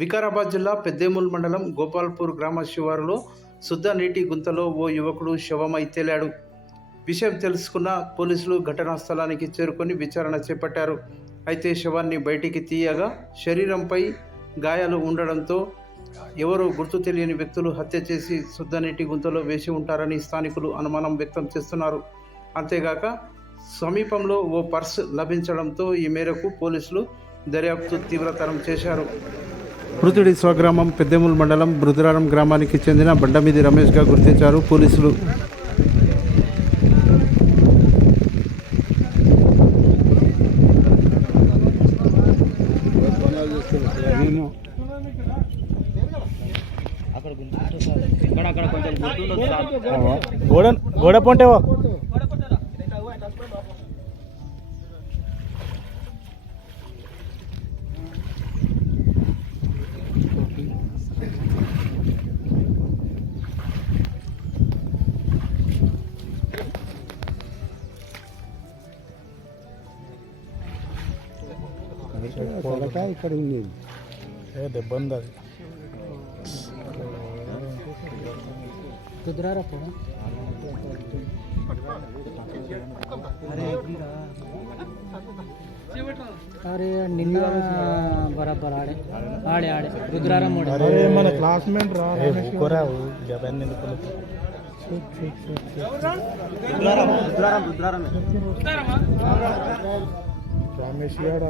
వికారాబాద్ జిల్లా పెద్దేముల్ మండలం గోపాల్పూర్ గ్రామ శివారులో శుద్ధ నీటి గుంతలో ఓ యువకుడు శవమై తేలాడు. విషయం తెలుసుకున్న పోలీసులు ఘటనా స్థలానికి చేరుకొని విచారణ చేపట్టారు. అయితే శవాన్ని బయటికి తీయగా శరీరంపై గాయాలు ఉండడంతో ఎవరో గుర్తు తెలియని వ్యక్తులు హత్య చేసి శుద్ధ నీటి గుంతలో వేసి ఉంటారని స్థానికులు అనుమానం వ్యక్తం చేస్తున్నారు. అంతేగాక సమీపంలో ఓ పర్స్ లభించడంతో ఈ మేరకు పోలీసులు దర్యాప్తు తీవ్రతరం చేశారు. మృతుడి స్వగ్రామం పెద్దేముల్ మండలం బృదరారం గ్రామానికి చెందిన బండమీది రమేష్గా గుర్తించారు పోలీసులు. గోడ పొంటేవో ఇక్కడ ఉంది దెబ్బ ఉంది. అది కుదరారా अरे निन्ना बराबर आड़े आड़े आड़े रुद्राराम मोड़े अरे मन क्लासमेट रा कोरा हो जबन ने रुद्राराम रुद्राराम रुद्राराम रमेश यार